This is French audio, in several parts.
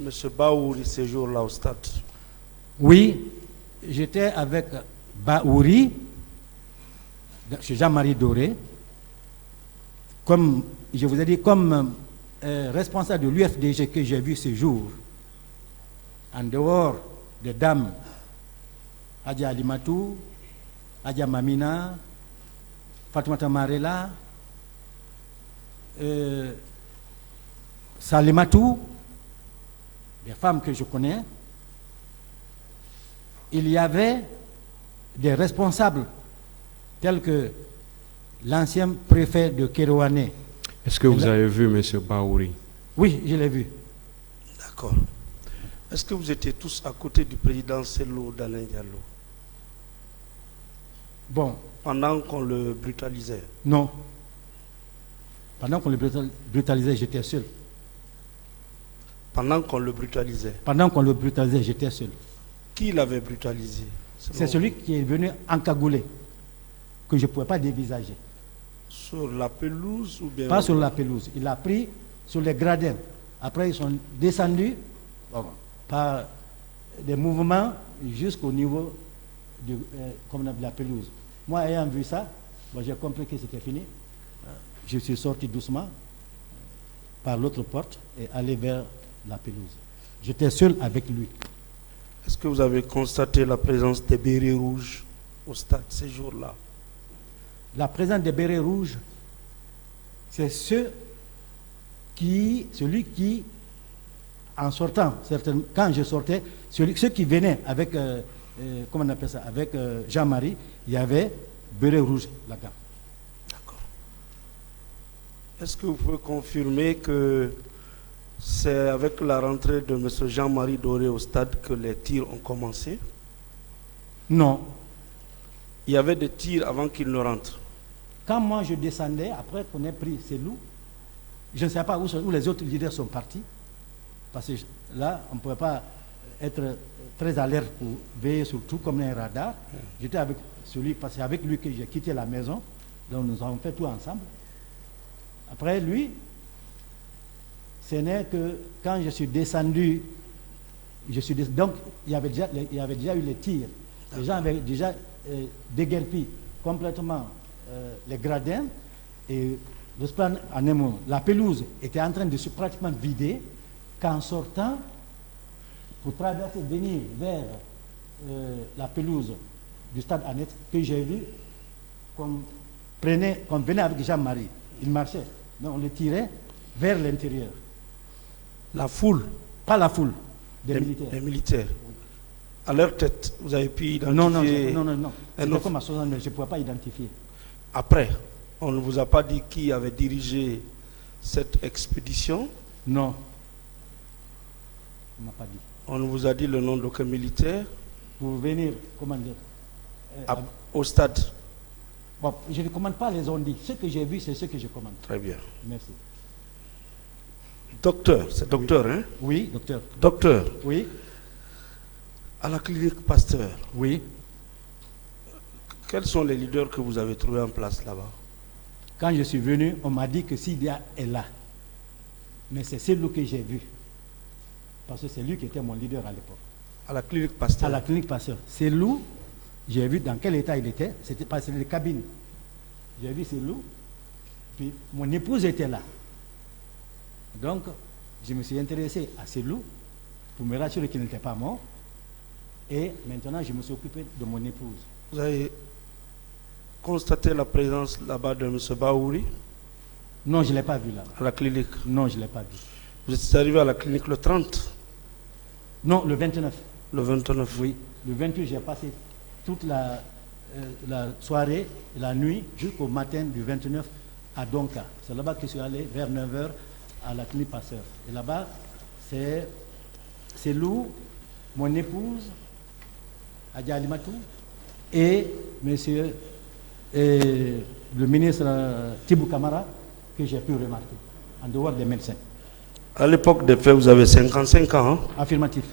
M. Baouri ce jour-là au stade? Oui, j'étais avec Baouri, chez Jean-Marie Doré, comme je vous ai dit, comme responsable de l'UFDG que j'ai vu ce jour, en dehors des dames Adja Alimatou, Adja Mamina, Fatoumata Marela, Salimatou, des femmes que je connais, il y avait des responsables tels que l'ancien préfet de Kérouané. Est-ce que vous avez vu M. Baouri? Oui, je l'ai vu. D'accord. Est-ce que vous étiez tous à côté du président Cellou d'Alain Diallo Bon. pendant qu'on le brutalisait? Non. Pendant qu'on le brutalisait, j'étais seul. Pendant qu'on le brutalisait? Pendant qu'on le brutalisait, j'étais seul. Qui l'avait brutalisé? C'est celui qui est venu encagoulé, que je ne pouvais pas dévisager. Sur la pelouse ou bien? Pas sur la pelouse. Il a pris sur les gradins. Après, ils sont descendus par des mouvements jusqu'au niveau de la pelouse. Moi, ayant vu ça, j'ai compris que c'était fini. Je suis sorti doucement par l'autre porte et allé vers la pelouse. J'étais seul avec lui. Est-ce que vous avez constaté la présence des bérets rouges au stade ces jours-là? La présence des bérets rouges, c'est celui qui, en sortant, quand je sortais, ceux qui venaient avec, comment on appelle ça, avec Jean-Marie, il y avait béret rouge là-dedans. D'accord. Est-ce que vous pouvez confirmer que c'est avec la rentrée de M. Jean-Marie Doré au stade que les tirs ont commencé? Non. Il y avait des tirs avant qu'il ne rentre. Quand moi je descendais, après qu'on ait pris Cellou, je ne sais pas où les autres leaders sont partis, parce que là, on ne pouvait pas être très alerte pour veiller sur tout comme un radar. J'étais avec celui, parce que c'est avec lui que j'ai quitté la maison, donc nous avons fait tout ensemble. Après lui, ce n'est que quand je suis descendu, donc il y avait déjà eu les tirs. Les gens avaient déjà déguerpi complètement les gradins et la pelouse était en train de se pratiquement vider qu'en sortant, pour traverser, venir vers la pelouse du stade Annette, que j'ai vu qu'on venait avec Jean-Marie. Il marchait, mais on le tirait vers l'intérieur. La foule? Pas la foule, des militaires. Les militaires. À leur tête, vous avez pu identifier? Non. C'était comme à 60 mètres, je ne pouvais pas identifier. Après, on ne vous a pas dit qui avait dirigé cette expédition? Non. On ne m'a pas dit. On ne vous a dit le nom d'aucun militaire? Pour venir, comment dire, au stade? Bon, je ne commande pas les ondits. Ce que j'ai vu, c'est ce que je commande. Très bien. Merci. Docteur, c'est docteur, hein? Oui, docteur. Docteur. Oui. À la clinique Pasteur. Oui. Quels sont les leaders que vous avez trouvés en place là-bas? Quand je suis venu, on m'a dit que Sidia est là. Mais c'est celui que j'ai vu. Parce que c'est lui qui était mon leader à l'époque. À la clinique Pasteur? À la clinique Pasteur. C'est lui, j'ai vu dans quel état il était. C'était pas les cabines. J'ai vu c'est lui. Puis mon épouse était là. Donc, je me suis intéressé à Cellou pour me rassurer qu'il n'était pas mort. Et maintenant, je me suis occupé de mon épouse. Vous avez constaté la présence là-bas de M. Baouri? Non, je ne l'ai pas vu là. À la clinique? Non, je ne l'ai pas vu. Vous êtes arrivé à la clinique le 30? Non, le 29. Le 29? Oui. Le 28, j'ai passé toute la soirée, la nuit, jusqu'au matin du 29 à Donka. C'est là-bas que je suis allé vers 9h à la clinique Pasteur. Et là-bas, c'est Lou, mon épouse, Adja Alimatou, et monsieur le ministre Tibou Kamara, que j'ai pu remarquer, en dehors des médecins. À l'époque des faits, vous avez 55 ans. Hein? Affirmatif.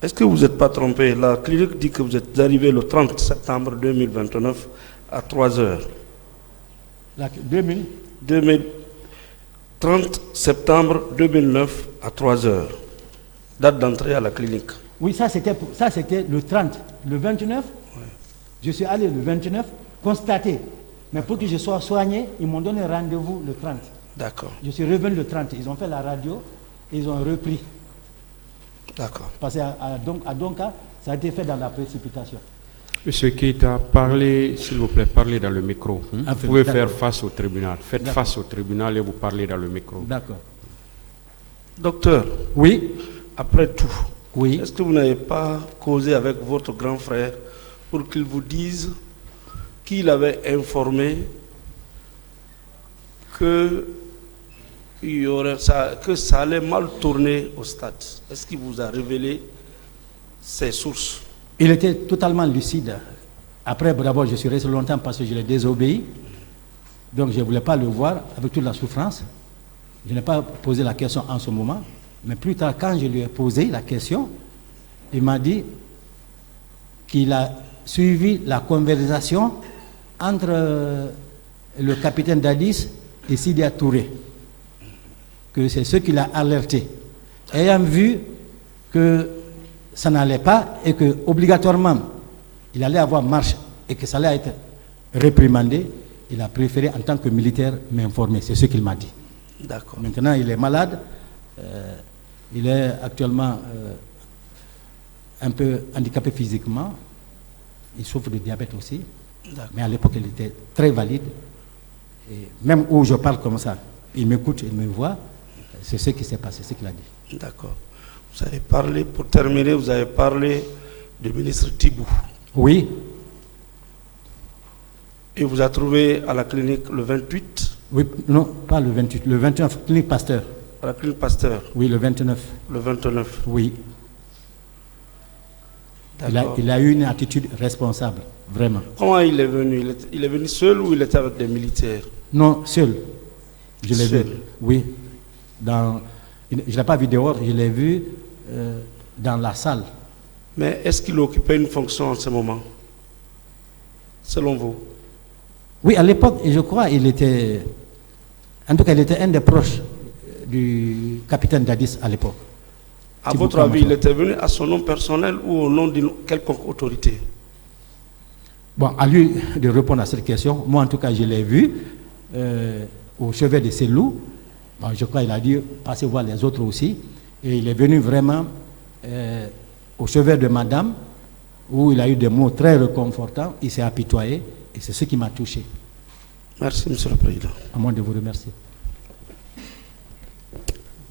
Est-ce que vous n'êtes pas trompé? La clinique dit que vous êtes arrivé le 30 septembre 2029 à 3h. 30 septembre 2009 à 3h. Date d'entrée à la clinique. Oui, ça c'était le 30. Le 29, je suis allé le 29, constater. Mais pour que je sois soigné, ils m'ont donné rendez-vous le 30. D'accord. Je suis revenu le 30. Ils ont fait la radio et ils ont repris. D'accord. Parce qu'à Donka, ça a été fait dans la précipitation. Monsieur Keita, parlez, s'il vous plaît, parlez dans le micro. Vous pouvez faire face au tribunal. Faites face au tribunal et vous parlez dans le micro. D'accord. Docteur, Oui. après tout, Oui. est-ce que vous n'avez pas causé avec votre grand frère pour qu'il vous dise qu'il avait informé que ça allait mal tourner au stade? Est-ce qu'il vous a révélé ses sources? Il était totalement lucide. Après, d'abord, je suis resté longtemps parce que je l'ai désobéi. Donc, je ne voulais pas le voir avec toute la souffrance. Je n'ai pas posé la question en ce moment. Mais plus tard, quand je lui ai posé la question, il m'a dit qu'il a suivi la conversation entre le capitaine Dadis et Sidia Touré. Que c'est ce qui l'a alerté. Ayant vu que ça n'allait pas et que obligatoirement il allait avoir marche et que ça allait être réprimandé, il a préféré en tant que militaire m'informer. C'est ce qu'il m'a dit. D'accord. Maintenant, il est malade. Il est actuellement un peu handicapé physiquement. Il souffre de diabète aussi. Mais à l'époque, il était très valide. Et même où je parle comme ça, il m'écoute, il me voit. C'est ce qui s'est passé, c'est ce qu'il a dit. D'accord. Vous avez parlé, pour terminer, vous avez parlé du ministre Thibou. Oui. Et vous a trouvé à la clinique le 28? Oui, non, pas le 28, le 29, clinique Pasteur. À la clinique Pasteur? Oui, le 29. Le 29? Oui. D'accord. Il a eu une attitude responsable, vraiment. Comment il est venu? Il est venu seul ou il était avec des militaires? Non, seul. Je l'ai vu. Seul. Oui. Je ne l'ai pas vu dehors, je l'ai vu dans la salle. Mais est-ce qu'il occupait une fonction en ce moment, selon vous? Oui, à l'époque, je crois, il était... En tout cas, il était un des proches du capitaine Dadis à l'époque. À votre avis, il était venu à son nom personnel ou au nom d'une quelconque autorité? Bon, à lui de répondre à cette question. Moi, en tout cas, je l'ai vu au chevet de Selou. Bon, je crois qu'il a dit passez voir les autres aussi. Et il est venu vraiment au chevet de madame, où il a eu des mots très réconfortants. Il s'est apitoyé et c'est ce qui m'a touché. Merci, Monsieur le Président. À moi de vous remercier.